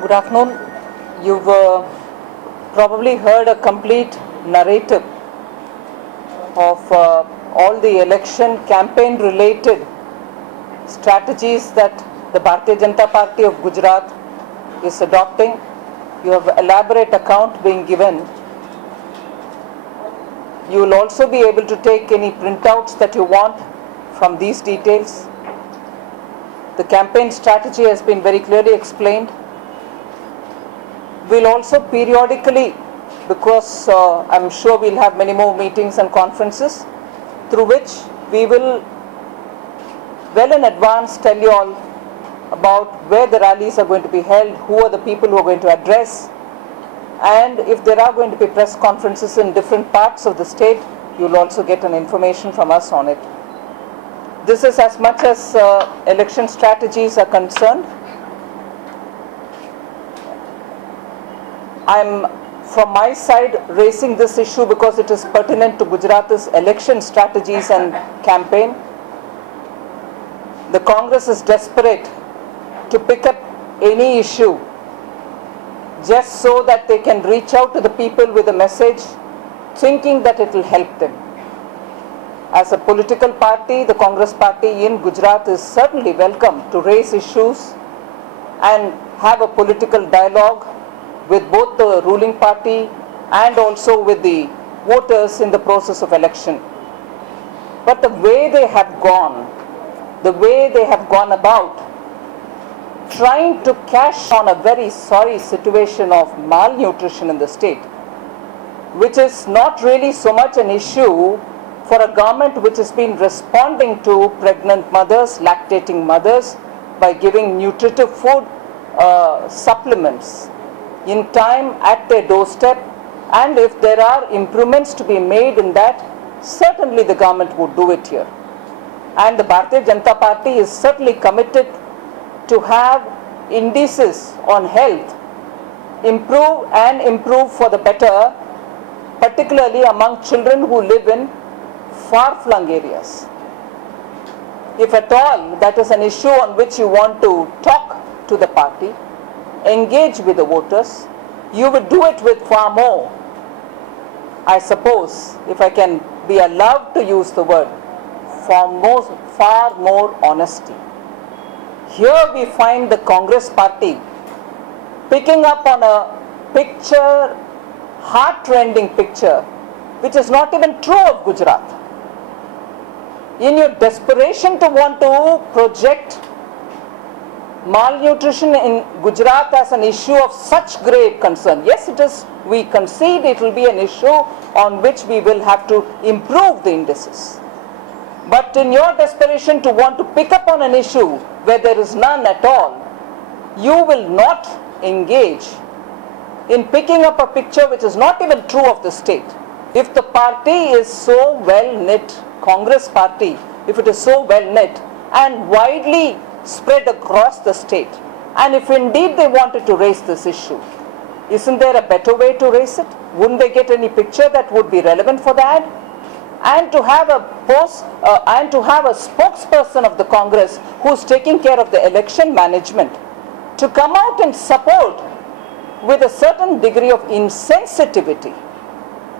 Good afternoon. You've probably heard a complete narrative of all the election campaign related strategies that the Bharatiya Janata Party of Gujarat is adopting. You have elaborate account being given. You will also be able to take any printouts that you want from these details. The campaign strategy has been very clearly explained. We'll also periodically, because I'm sure we'll have many more meetings and conferences, through which we will well in advance tell you all about where the rallies are going to be held, who are the people who are going to address, and if there are going to be press conferences in different parts of the state, you'll also get an information from us on it. This is as much as election strategies are concerned. I'm from my side raising this issue because it is pertinent to Gujarat's election strategies and campaign. The Congress is desperate to pick up any issue just so that they can reach out to the people with a message, thinking that it will help them. As a political party, the Congress party in Gujarat is certainly welcome to raise issues and have a political dialogue with both the ruling party and also with the voters in the process of election. But the way they have gone about trying to cash on a very sorry situation of malnutrition in the state, which is not really so much an issue for a government which has been responding to pregnant mothers, lactating mothers by giving nutritive food supplements in time at their doorstep, and if there are improvements to be made in that, certainly the government would do it here. And the Bharatiya Janata Party is certainly committed to have indices on health improve for the better, particularly among children who live in far-flung areas. If at all that is an issue on which you want to talk to the party, engage with the voters, you would do it with far more, I suppose, if I can be allowed to use the word, far more honesty. Here we find the Congress party picking up on a picture, heart-rending picture, which is not even true of Gujarat. In your desperation to want to project malnutrition in Gujarat as an issue of such grave concern. Yes, it is. We concede it will be an issue on which we will have to improve the indices. But in your desperation to want to pick up on an issue where there is none at all, you will not engage in picking up a picture which is not even true of the state. If the party is so well knit, Congress party, if it is so well knit and widely spread across the state, and if indeed they wanted to raise this issue, isn't there a better way to raise it? Wouldn't they get any picture that would be relevant for that? And to have a spokesperson of the Congress who's taking care of the election management to come out and support with a certain degree of insensitivity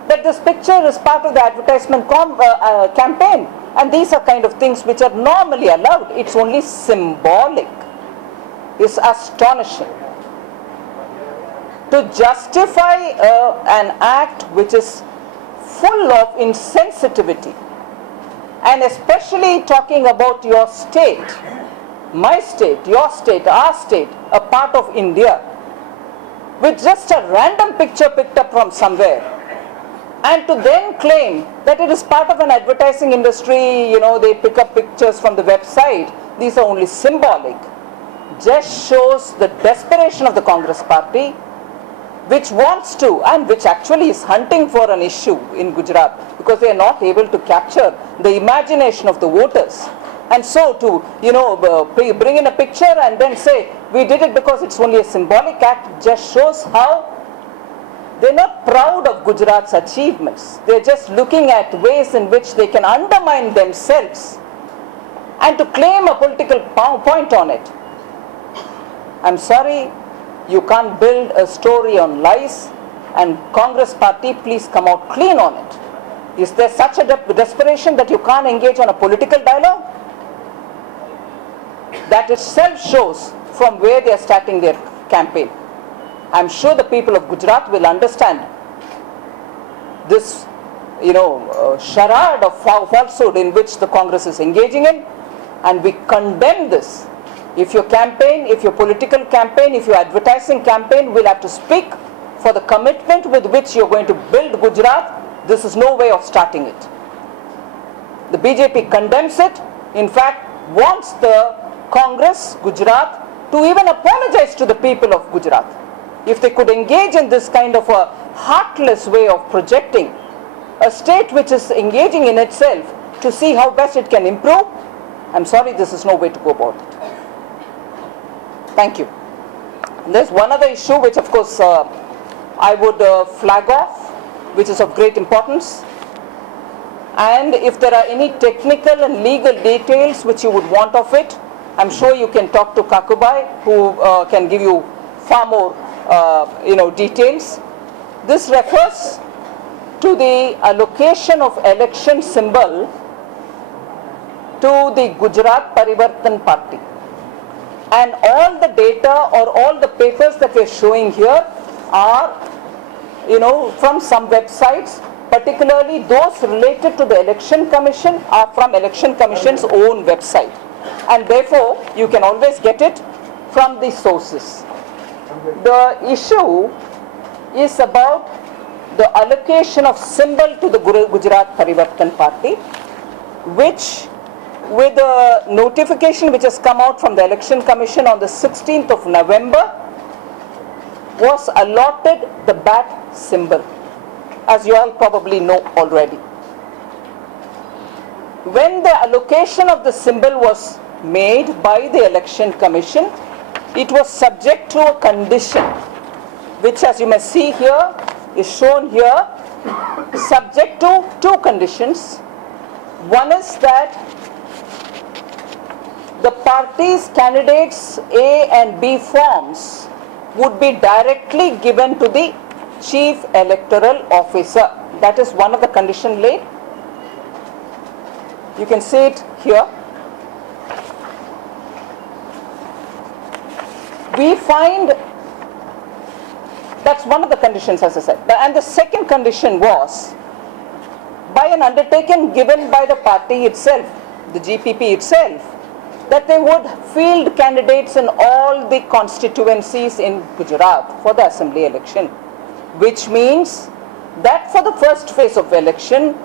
that this picture is part of the advertisement campaign. And these are kind of things which are normally allowed. It's only symbolic. It's astonishing. To justify an act which is full of insensitivity, and especially talking about your state, my state, your state, our state, a part of India, with just a random picture picked up from somewhere, and to then claim that it is part of an advertising industry, they pick up pictures from the website, these are only symbolic, just shows the desperation of the Congress party, which wants to, and which actually is hunting for an issue in Gujarat, because they are not able to capture the imagination of the voters. And so to, bring in a picture and then say, we did it because it's only a symbolic act, just shows how they're not proud of Gujarat's achievements. They're just looking at ways in which they can undermine themselves and to claim a political point on it. I'm sorry, You can't build a story on lies, and Congress party, please come out clean on it. Is there such a desperation that you can't engage on a political dialogue? That itself shows from where they are starting their campaign. I'm sure the people of Gujarat will understand this, charade of falsehood in which the Congress is engaging in, and we condemn this. If your campaign, if your political campaign, if your advertising campaign will have to speak for the commitment with which you're going to build Gujarat, this is no way of starting it. The BJP condemns it, in fact wants the Congress, Gujarat, to even apologize to the people of Gujarat. If they could engage in this kind of a heartless way of projecting a state which is engaging in itself to see how best it can improve, I'm sorry, this is no way to go about it. Thank you. And there's one other issue which of course I would flag off, which is of great importance. And if there are any technical and legal details which you would want of it, I'm sure you can talk to Kakubai, who can give you far more details. This refers to the allocation of election symbol to the Gujarat Parivartan Party. And all the data or all the papers that we're showing here are, from some websites, particularly those related to the Election Commission are from Election Commission's own website. And therefore, you can always get it from the sources. The issue is about the allocation of symbol to the Gujarat Parivartan Party, which with the notification which has come out from the Election Commission on the 16th of November, was allotted the bat symbol, as you all probably know already. When the allocation of the symbol was made by the Election Commission, it was subject to a condition, which as you may see here, is shown here, subject to two conditions. One is that the party's candidates A and B forms would be directly given to the Chief Electoral Officer. That is one of the conditions laid. You can see it here. We find that's one of the conditions, as I said. And the second condition was by an undertaking given by the party itself, the GPP itself, that they would field candidates in all the constituencies in Gujarat for the assembly election, which means that for the first phase of election,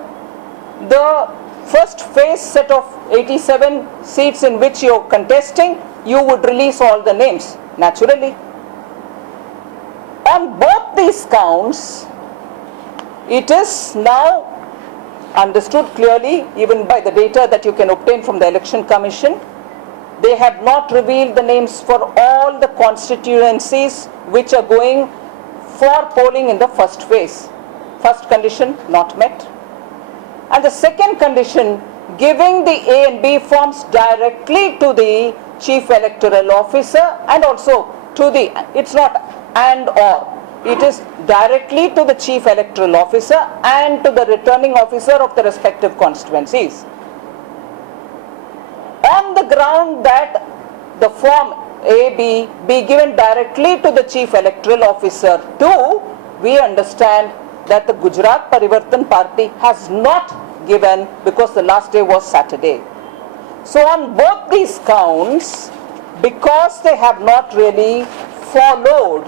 the first phase set of 87 seats in which you're contesting, you would release all the names, naturally. On both these counts, it is now understood clearly, even by the data that you can obtain from the Election Commission, they have not revealed the names for all the constituencies which are going for polling in the first phase. First condition not met. And the second condition, giving the A and B forms directly to the Chief Electoral Officer and also to the, it's not and or, it is directly to the Chief Electoral Officer and to the returning officer of the respective constituencies. On the ground that the form A, B be given directly to the Chief Electoral Officer too, we understand that the Gujarat Parivartan Party has not given because the last day was Saturday. So on both these counts, because they have not really followed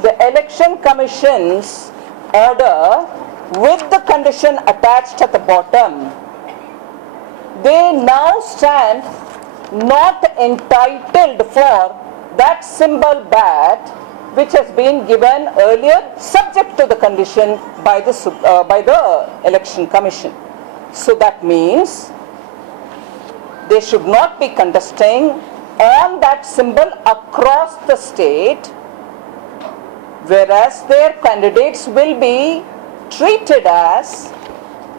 the Election Commission's order with the condition attached at the bottom, they now stand not entitled for that symbol bat which has been given earlier subject to the condition by the Election Commission. So that means they should not be contesting on that symbol across the state, whereas their candidates will be treated as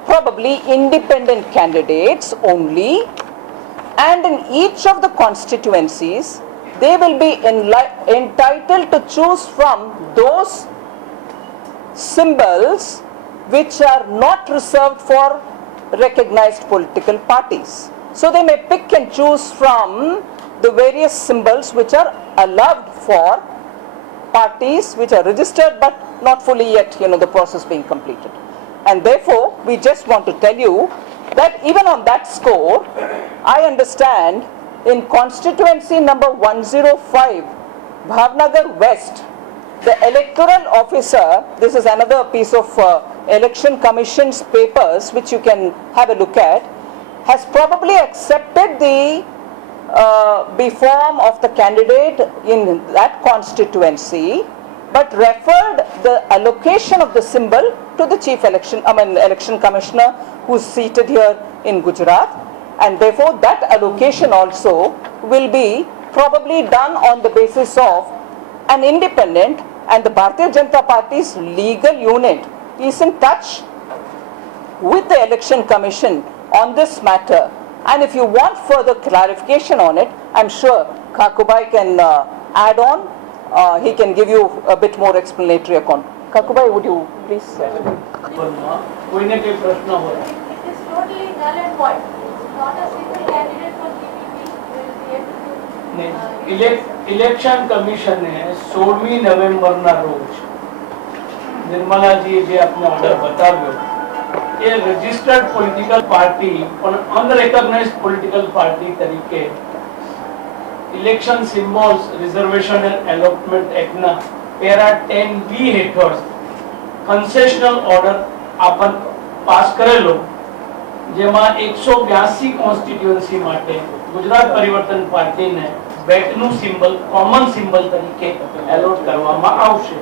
probably independent candidates only, and in each of the constituencies they will be entitled to choose from those symbols which are not reserved for recognized political parties. So they may pick and choose from the various symbols which are allowed for parties which are registered but not fully yet, the process being completed. And therefore, we just want to tell you that even on that score, I understand in constituency number 105, Bhavnagar West, the electoral officer, this is another piece of election commission's papers which you can have a look at, has probably accepted the form of the candidate in that constituency, but referred the allocation of the symbol to the election commissioner who's seated here in Gujarat, and therefore that allocation also will be probably done on the basis of an independent, and the Bharatiya Janata Party's legal unit is in touch with the election commission on this matter. And if you want further clarification on it, I'm sure Kakubai can add on. He can give you a bit more explanatory account. Kakubai, would you please? It is totally null and void. Not a single candidate from BJP will be able to. Election કમિશને 16મી નવેમ્બરના રોજ નિર્મલાજીએ જે આપને order બતાવ્યો એ registered political party પણ unrecognized political party તરીકે election symbols reservation and allotment એક્ટના પેરા 10B હેઠળ કન્સેશનલ ઓર્ડર આપન પાસ કરેલો, જેમાં 182 કોન્સ્ટિટ્યુઅન્સી માટે ગુજરાત પરિવર્તન પાર્ટીને બેટનું સિમ્બલ કોમન સિમ્બલ તરીકે એલોટ કરવામાં આવશે.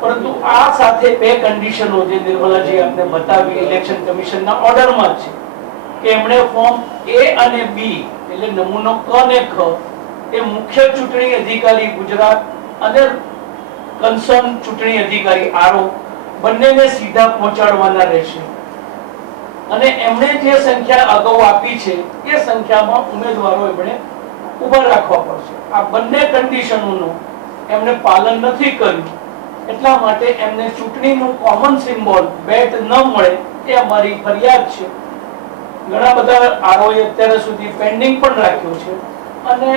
પરંતુ આ સાથે બે કન્ડિશનો જે નિર્મલાજી આપને બતાવી ઇલેક્શન કમિશનના ઓર્ડરમાં છે કે એમણે ફોર્મ A અને B એટલે નમૂનો ક અને ખ એ મુખ્ય ચૂંટણી અધિકારી ગુજરાત અને કન્સર્ન ચૂંટણી અધિકારી આરઓ બંનેને સીધા પહોંચાડવાના રહેશે. અને એમણે જે સંખ્યા અગાઉ આપી છે એ સંખ્યામાં ઉમેદવારો એમણે ઉભા રાખવા પડશે. આ બંને કન્ડિશનોનું એમણે પાલન નથી કર્યું, એટલા માટે એમને ચૂંટણીનું કોમન સિમ્બોલ બેટ ન મળે એ અમારી ફરિયાદ છે. ઘણા બધા આરોએ અત્યાર સુધી પેન્ડિંગ પણ રાખ્યું છે, અને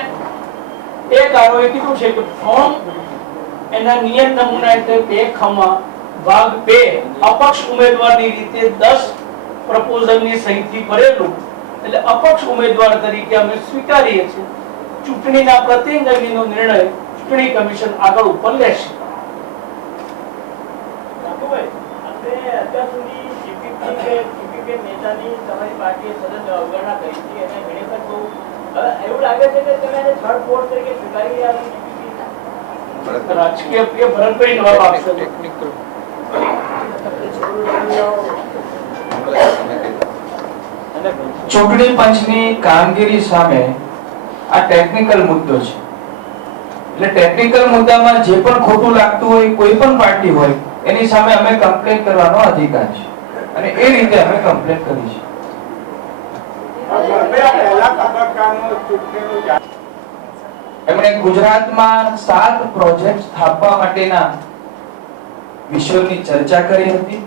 એક આરોએ કીધું છે કે ફોર્મ એના નિયત નમૂના એટલે 2 ખમા ભાગ 2 અપક્ષ ઉમેદવારની રીતે 10 પ્રપોઝલની સહીથી ભરેલું, એટલે અપક્ષ ઉમેદવાર તરીકે અમે સ્વીકારીએ છીએ. ચૂંટણીના પ્રતિનિધિ અંગેનો નિર્ણય ચૂંટણી કમિશન આગળ ઉપર લેશે. રાજકીય ભરતભાઈ જવાબ આપશે. ચૂંટણી પંચની કામગીરી સામે આ ટેકનિકલ મુદ્દો છે. એટલે ટેકનિકલ મુદ્દામાં જે પણ ખોટું લાગતું હોય કોઈ પણ પાર્ટી હોય એની સામે અમે કમ્પ્લેન કરવાનો અધિકાર છે, અને એ રીતે અમે કમ્પ્લેન કરી છે. એમણે ગુજરાતમાં 7 પ્રોજેક્ટ સ્થાપવા માટેના વિષયોની ચર્ચા કરી હતી.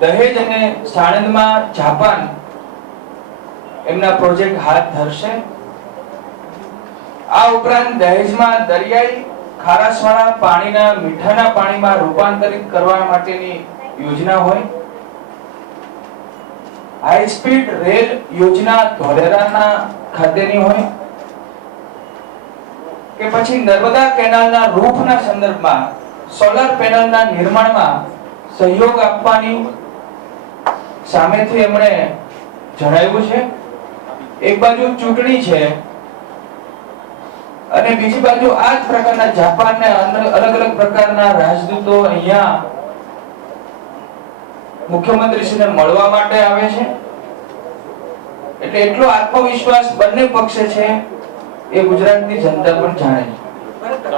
દહેજ અને સાણંદમાં જાપાન એમના પ્રોજેક્ટ હાથ ધરશે. આ ઉપરાંત દહેજમાં દરિયાઈ ખારાશવાળા પાણીના મીઠાના પાણીમાં રૂપાંતરિત કરવા માટેની યોજના હોય. હાઈ સ્પીડ રેલ યોજના ધોલેરાના ખાતેની હોય કે પછી નર્મદા કેનાલના રૂફના સંદર્ભમાં સોલાર પેનલના નિર્માણમાં સહયોગ આપવાની સામેથી એમણે જણાવ્યું છે. એક બાજુ ચૂંટણી છે અને બીજી બાજુ આ જ પ્રકારના જાપાનના અલગ અલગ પ્રકારના રાજદૂતો અહીંયા મુખ્યમંત્રીશ્રીને મળવા માટે આવે છે. એટલે એટલો આત્મવિશ્વાસ બંને પક્ષે છે એ ગુજરાતની જનતા પણ જાણે છે.